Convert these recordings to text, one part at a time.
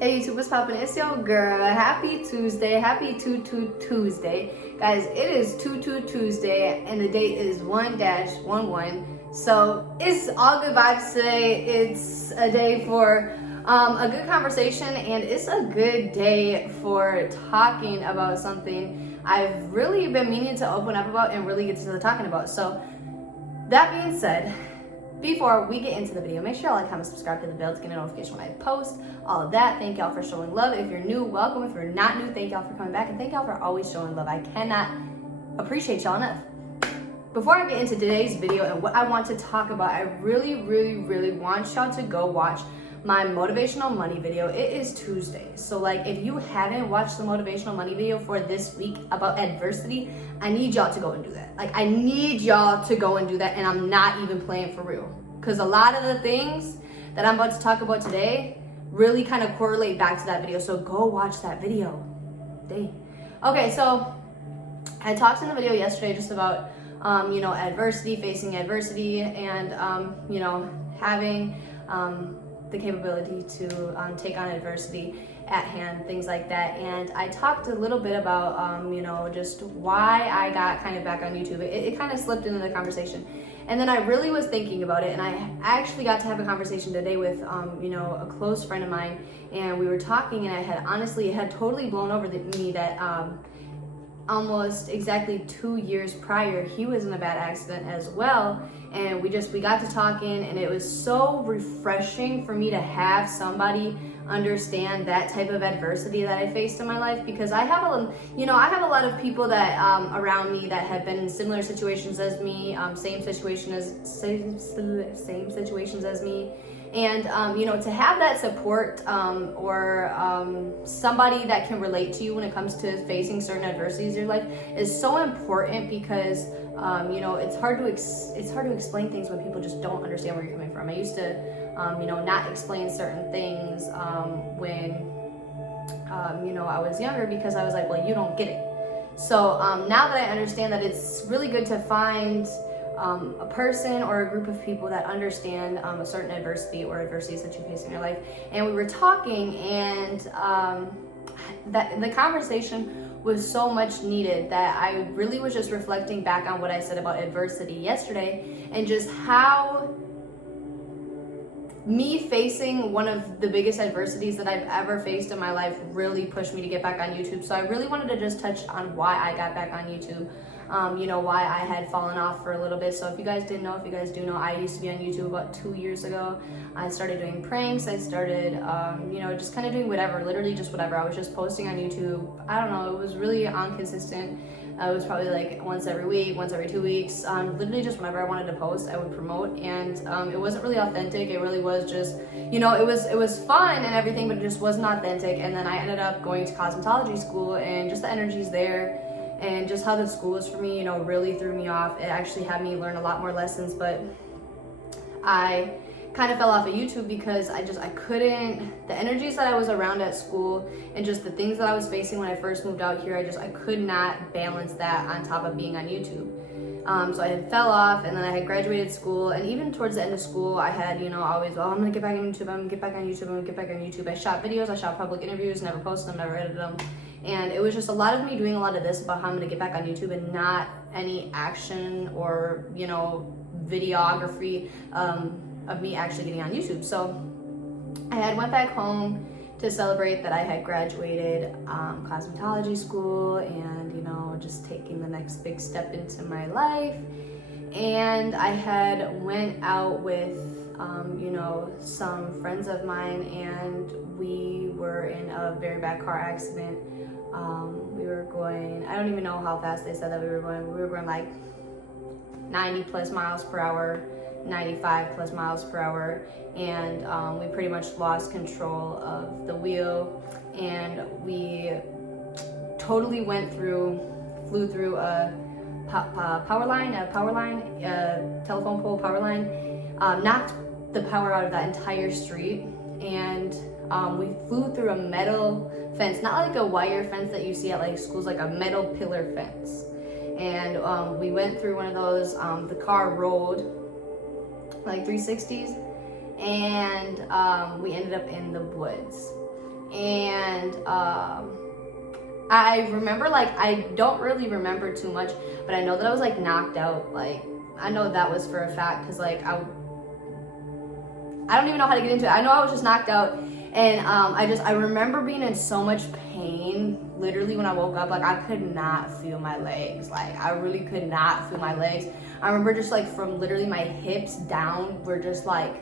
Hey YouTube, what's poppin'? It's your girl. Happy Tuesday. Happy 222Tuesday. Guys, it is 222Tuesday and the date is 1-11. So it's all good vibes today. It's a day for a good conversation, and it's a good day for talking about something I've really been meaning to open up about and really get to talking about. So that being said, before we get into the video, make sure y'all like, comment, subscribe to the bell to get a notification when I post. All of that. Thank y'all for showing love. If you're new, welcome. If you're not new, thank y'all for coming back, and thank y'all for always showing love. I cannot appreciate y'all enough. Before I get into today's video and what I want to talk about, I really want y'all to go watch my motivational money video. It is Tuesday. So like, if you haven't watched the motivational money video for this week about adversity, I need y'all to go and do that. Like, I need y'all to go and do that, and I'm not even playing for real. Because a lot of the things that I'm about to talk about today really kind of correlate back to that video. So go watch that video. Dang. Okay, so I talked in the video yesterday just about adversity, facing adversity, and having the capability to take on adversity at hand, things like that. And I talked a little bit about just why I got kind of back on YouTube. It kind of slipped into the conversation, and then I really was thinking about it, and I actually got to have a conversation today with a close friend of mine, and we were talking, and it had totally blown over me that almost exactly 2 years prior, he was in a bad accident as well. And we got to talking, and it was so refreshing for me to have somebody understand that type of adversity that I faced in my life, because I have a lot of people that around me that have been in similar situations as me, same situations as me. And to have that support or somebody that can relate to you when it comes to facing certain adversities in your life is so important, because it's hard to explain things when people just don't understand where you're coming from. I used to not explain certain things when I was younger, because I was like, well, you don't get it. So now that I understand that, it's really good to find a person or a group of people that understand a certain adversity or adversities that you face in your life. And we were talking, and that the conversation was so much needed, that I really was just reflecting back on what I said about adversity yesterday, and just how me facing one of the biggest adversities that I've ever faced in my life really pushed me to get back on YouTube. So I really wanted to just touch on why I got back on YouTube. Why I had fallen off for a little bit. So if you guys didn't know, if you guys do know, I used to be on YouTube about 2 years ago. I started doing pranks. I started, just kind of doing whatever, literally just whatever. I was just posting on YouTube. I don't know, it was really inconsistent. It was probably like once every week, once every 2 weeks. Literally just whenever I wanted to post, I would promote. And it wasn't really authentic. It really was just, it was fun and everything, but it just wasn't authentic. And then I ended up going to cosmetology school, and just the energies there and just how the school was for me, really threw me off. It actually had me learn a lot more lessons, but I kind of fell off of YouTube because I couldn't, the energies that I was around at school and just the things that I was facing when I first moved out here, I could not balance that on top of being on YouTube. So I had fell off, and then I had graduated school, and even towards the end of school, I had, always, I'm gonna get back on YouTube, I'm gonna get back on YouTube, I'm gonna get back on YouTube. I shot videos, I shot public interviews, never posted them, never edited them. And it was just a lot of me doing a lot of this about how I'm gonna get back on YouTube, and not any action or, videography of me actually getting on YouTube. So I had went back home to celebrate that I had graduated cosmetology school, and just taking the next big step into my life. And I had went out with some friends of mine, and we were in a very bad car accident. We were going, I don't even know how fast they said that we were going like 90 plus miles per hour, 95 plus miles per hour, and we pretty much lost control of the wheel, and we totally flew through a telephone pole power line, knocked the power out of that entire street, and we flew through a metal fence, not like a wire fence that you see at like schools, like a metal pillar fence. And we went through one of those, the car rolled like 360s, and we ended up in the woods. and I remember, like, I don't really remember too much, but I know that I was like knocked out. Like, I know that was for a fact, because like I don't even know how to get into it. I know I was just knocked out, and I remember being in so much pain. Literally, when I woke up, like, I could not feel my legs. Like, I really could not feel my legs. I remember just like from literally my hips down were just like,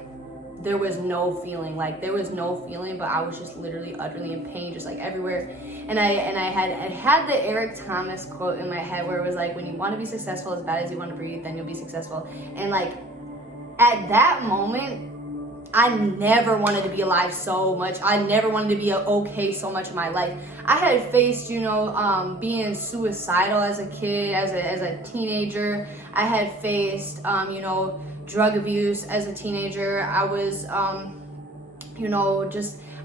there was no feeling. Like, there was no feeling, but I was just literally utterly in pain, just like everywhere. And I had the Eric Thomas quote in my head where it was like, when you want to be successful as bad as you want to breathe, then you'll be successful. And like, at that moment, I never wanted to be alive so much. I never wanted to be okay so much in my life. I had faced, you know, being suicidal as a kid, as a teenager. I had faced, you know, drug abuse as a teenager. I was, you know,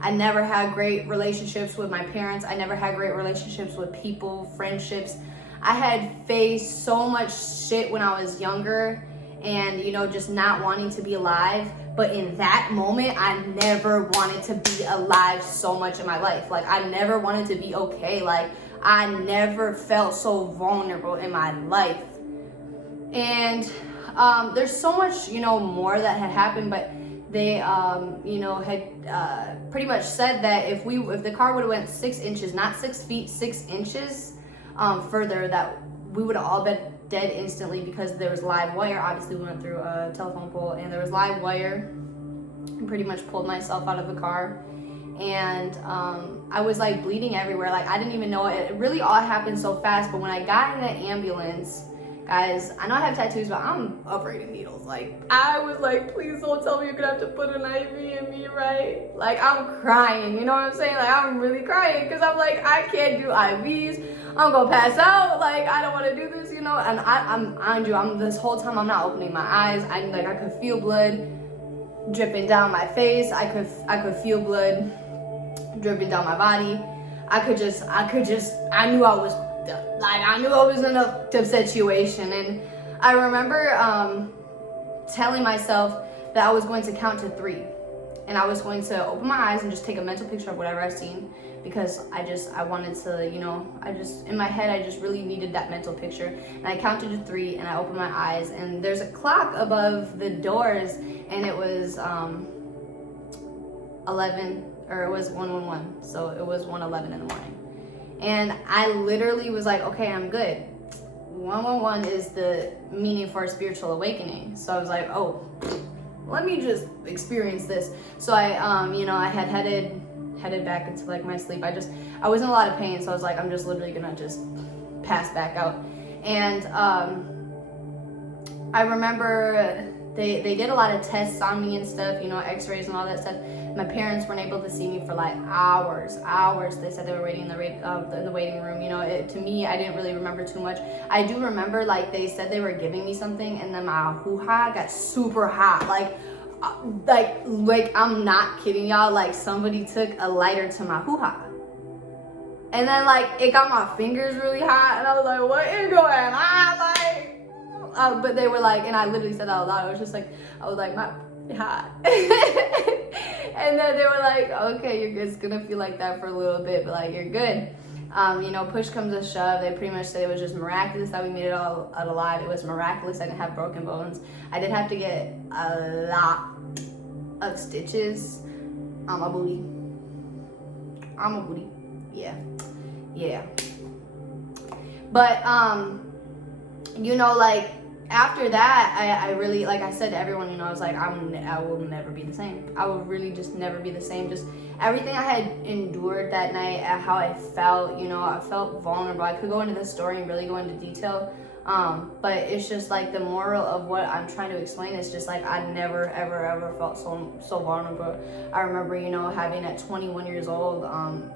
I never had great relationships with my parents. I never had great relationships with people, friendships. I had faced so much shit when I was younger, and, you know, just not wanting to be alive. But in that moment, I never wanted to be alive so much in my life. Like, I never wanted to be okay. Like, I never felt so vulnerable in my life. And there's so much, you know, more that had happened, but they, you know, had pretty much said that if the car would have went 6 inches, not 6 feet, 6 inches further, that we would have all been dead instantly, because there was live wire. Obviously, we went through a telephone pole, and there was live wire. I pretty much pulled myself out of the car, and I was like bleeding everywhere. Like, I didn't even know it. It really all happened so fast. But when I got in the ambulance, guys, I know I have tattoos, but I'm afraid of needles. Like, I was like, please don't tell me you're gonna have to put an IV in me, right? Like, I'm crying, you know what I'm saying? Like, I'm really crying, because I'm like, I can't do IVs. I'm gonna pass out. Like, I don't want to do this, you know. And I'm this whole time, I'm not opening my eyes. I could feel blood dripping down my face. I could feel blood dripping down my body. I knew I was in a tough situation. And I remember telling myself that I was going to count to 3, and I was going to open my eyes and just take a mental picture of whatever I've seen, because I wanted to, you know, in my head, I just really needed that mental picture. And I counted to 3, and I opened my eyes, and there's a clock above the doors, and it was 11, or it was 111, so it was 1:11 in the morning. And I literally was like, okay, I'm good. 111 is the meaning for a spiritual awakening. So I was like, oh, let me just experience this. So I, you know, I had headed back into like my sleep. I was in a lot of pain, so I was like, I'm just literally gonna just pass back out. And I remember they did a lot of tests on me and stuff, you know, x-rays and all that stuff. My parents weren't able to see me for like hours. They said they were waiting in the waiting room. You know, to me, I didn't really remember too much. I do remember, like, they said they were giving me something, and then my hoo-ha got super hot. Like I'm not kidding y'all. Like, somebody took a lighter to my hoo-ha, and then like it got my fingers really hot, and I was like, what is going on? Like, but they were like, and I literally said that out loud. I was like, my hot. And then they were like, okay, it's gonna feel like that for a little bit, but like, you're good. You know, push comes to shove. They pretty much said it was just miraculous that we made it all out alive. It was miraculous I didn't have broken bones. I did have to get a lot of stitches on my booty. Yeah. But you know, like, after that, I really, like I said to everyone, you know, I was like, I will never be the same. I will really just never be the same. Just everything I had endured that night, how I felt, you know, I felt vulnerable. I could go into this story and really go into detail, but it's just like the moral of what I'm trying to explain is just like, I never, ever felt so vulnerable. I remember, you know, having at 21 years old,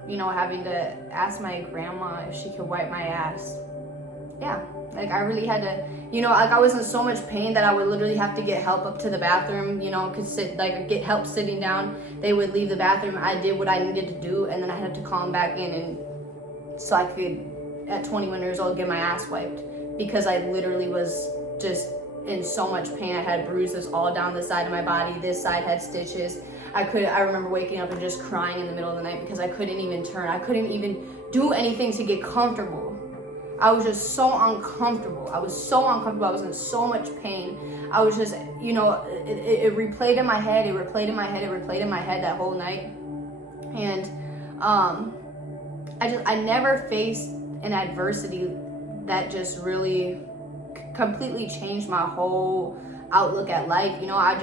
you know, having to ask my grandma if she could wipe my ass. Yeah. Like, I really had to, you know, like, I was in so much pain that I would literally have to get help up to the bathroom, you know, get help sitting down. They would leave the bathroom. I did what I needed to do, and then I had to call them back in, and so I could, at 21 years old, get my ass wiped, because I literally was just in so much pain. I had bruises all down the side of my body. This side had stitches. I remember waking up and just crying in the middle of the night because I couldn't even turn. I couldn't even do anything to get comfortable. I was just so uncomfortable. I was so uncomfortable. I was in so much pain. I was just, you know, it replayed in my head. It replayed in my head. It replayed in my head that whole night. And I never faced an adversity that just really completely changed my whole outlook at life. You know, I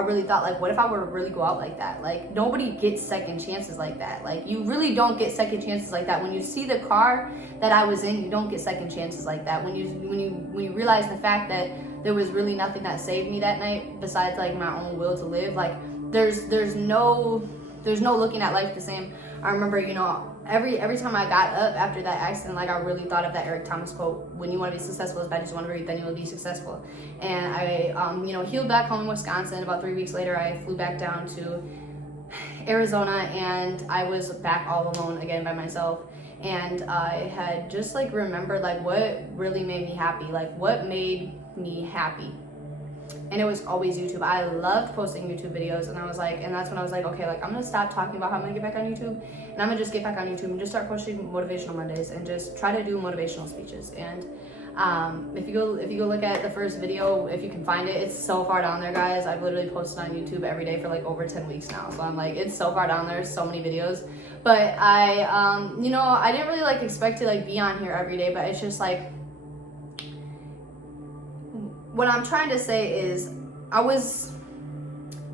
really thought, like, what if I were to really go out like that? Like, nobody gets second chances like that. Like, you really don't get second chances like that. When you see the car that I was in, you don't get second chances like that. When you realize the fact that there was really nothing that saved me that night besides like my own will to live, like there's no looking at life the same. I remember, you know, every time I got up after that accident, like I really thought of that Eric Thomas quote, when you want to be successful as bad as you want to be, then you will be successful. And I you know, healed back home in Wisconsin. About 3 weeks later, I flew back down to Arizona, and I was back all alone again by myself. And I had just like remembered like what really made me happy, like what made me happy. And it was always YouTube. I loved posting YouTube videos, and I was like, and that's when I was like, okay, like I'm gonna stop talking about how I'm gonna get back on YouTube, and I'm gonna just get back on YouTube and just start posting motivational Mondays and just try to do motivational speeches. And if you go look at the first video, if you can find it, it's so far down there, guys. I've literally posted on YouTube every day for like over 10 weeks now. So I'm like, it's so far down there, so many videos. But I you know, I didn't really like expect to like be on here every day, but it's just like, what I'm trying to say is I was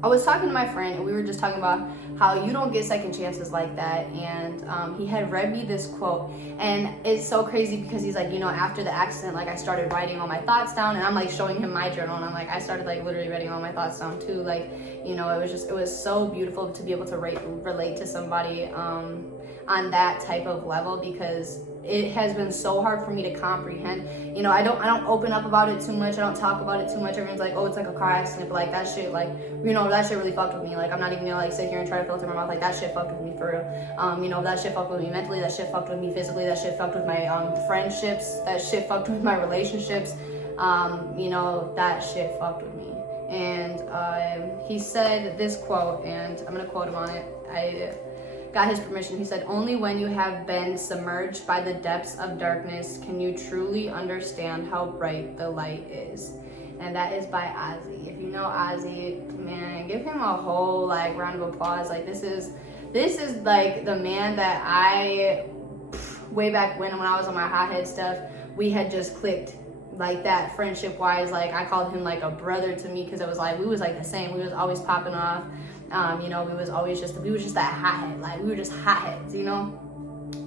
talking to my friend, and we were just talking about how you don't get second chances like that. And he had read me this quote, and it's so crazy because he's like, you know, after the accident, like I started writing all my thoughts down, and I'm like showing him my journal, and I'm like, I started like literally writing all my thoughts down too. Like, you know, it was so beautiful to be able to relate to somebody on that type of level, because it has been so hard for me to comprehend. You know, I don't open up about it too much. I don't talk about it too much. Everyone's like, oh, it's like a car accident, but like that shit, like, you know, that shit really fucked with me. Like, I'm not even gonna like sit here and try to filter my mouth. Like, that shit fucked with me for real. You know, that shit fucked with me mentally. That shit fucked with me physically. That shit fucked with my friendships. That shit fucked with my relationships. You know, that shit fucked with me. And he said this quote, and I'm gonna quote him on it. I got his permission. He said, "Only when you have been submerged by the depths of darkness can you truly understand how bright the light is." And that is by Ozzy. If you know Ozzy, man, give him a whole like round of applause. Like, this is like the man that I, way back when I was on my hothead stuff, we had just clicked like that, friendship wise. Like, I called him like a brother to me, because it was like we was like the same. We was always popping off. You know, we was just that hothead. Like, we were just hotheads, you know.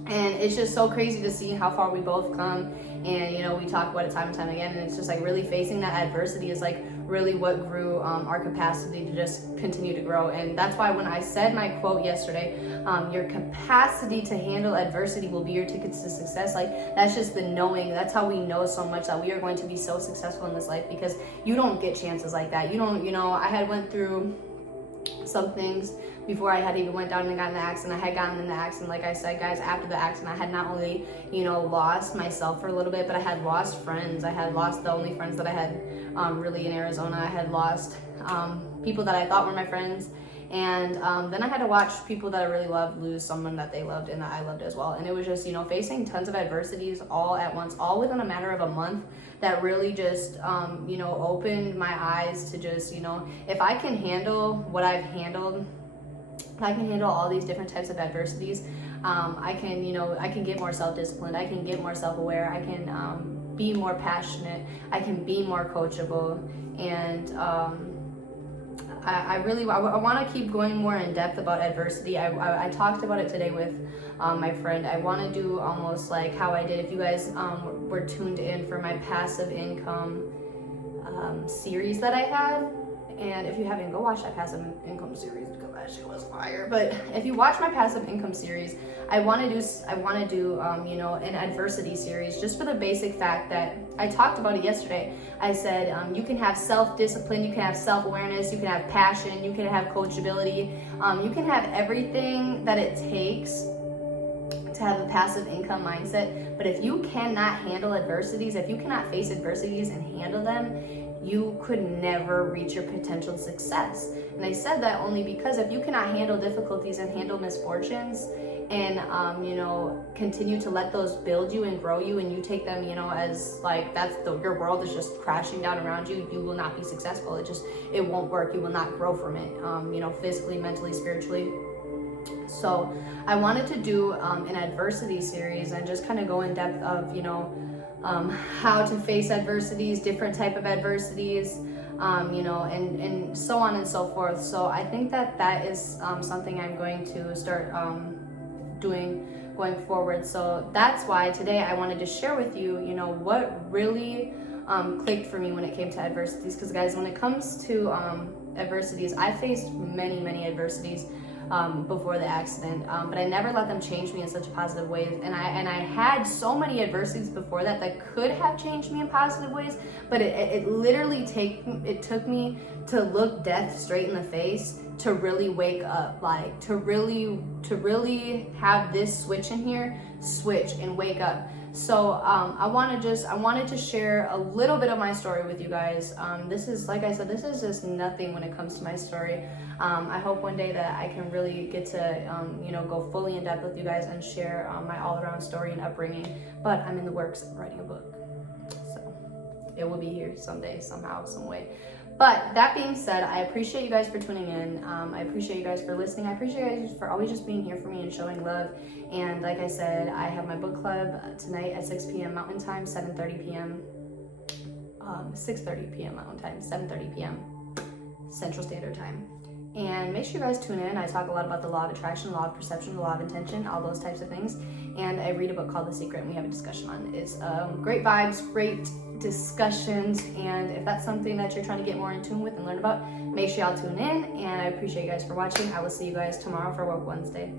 And it's just so crazy to see how far we both come. And, you know, we talk about it time and time again, and it's just like really facing that adversity is like really what grew our capacity to just continue to grow. And that's why when I said my quote yesterday, your capacity to handle adversity will be your tickets to success. Like, that's just the knowing. That's how we know so much that we are going to be so successful in this life, because you don't get chances like that. You don't, you know, I had went through some things before I had even went down and got in the accident. I had gotten in the accident, like I said, guys, after the accident, I had not only, you know, lost myself for a little bit, but I had lost friends. I had lost the only friends that I had really in Arizona. I had lost people that I thought were my friends. And then I had to watch people that I really loved lose someone that they loved and that I loved as well. And it was just, you know, facing tons of adversities all at once, all within a matter of a month, that really just, you know, opened my eyes to just, you know, if I can handle what I've handled, if I can handle all these different types of adversities, I can, you know, I can get more self-disciplined, I can get more self-aware, I can be more passionate, I can be more coachable. And I want to keep going more in depth about adversity. I talked about it today with my friend. I want to do almost like how I did. If you guys were tuned in for my passive income series that I had, and if you haven't, go watch that passive income series, because that shit was fire. But if you watch my passive income series, I want to do you know, an adversity series, just for the basic fact that I talked about it yesterday. I said you can have self-discipline, you can have self-awareness, you can have passion, you can have coachability, you can have everything that it takes to have a passive income mindset. But if you cannot handle adversities, if you cannot face adversities and handle them, you could never reach your potential success. And I said that only because if you cannot handle difficulties and handle misfortunes and continue to let those build you and grow you, and you take them as like your world is just crashing down around you, you will not be successful. It won't work. You will not grow from it, physically, mentally, spiritually. So I wanted to do an adversity series and just kind of go in depth of how to face adversities, different type of adversities, and so on and so forth. So I think that is something I'm going to start doing going forward. So that's why today I wanted to share with you, what really clicked for me when it came to adversities. Because guys, when it comes to adversities, I faced many adversities before the accident, but I never let them change me in such a positive way. And I had so many adversities before that could have changed me in positive ways, but it literally took me to look death straight in the face to really wake up, like to really have this switch in here, switch and wake up. So I wanted to share a little bit of my story with you guys. This is, like I said, this is just nothing when it comes to my story. I hope one day that I can really get to go fully in depth with you guys and share my all-around story and upbringing. But I'm in the works of writing a book, so it will be here someday, somehow, some way. But that being said, I appreciate you guys for tuning in. I appreciate you guys for listening. I appreciate you guys for always just being here for me and showing love. And like I said, I have my book club tonight at 6 p.m. Mountain Time, 7:30 p.m. 6:30 p.m. Mountain Time, 7:30 p.m. Central Standard Time. And make sure you guys tune in. I talk a lot about the law of attraction, law of perception, the law of intention, all those types of things. And I read a book called The Secret, and we have a discussion on it. It's great vibes, great discussions. And if that's something that you're trying to get more in tune with and learn about, make sure y'all tune in. And I appreciate you guys for watching. I will see you guys tomorrow for Woke Wednesday.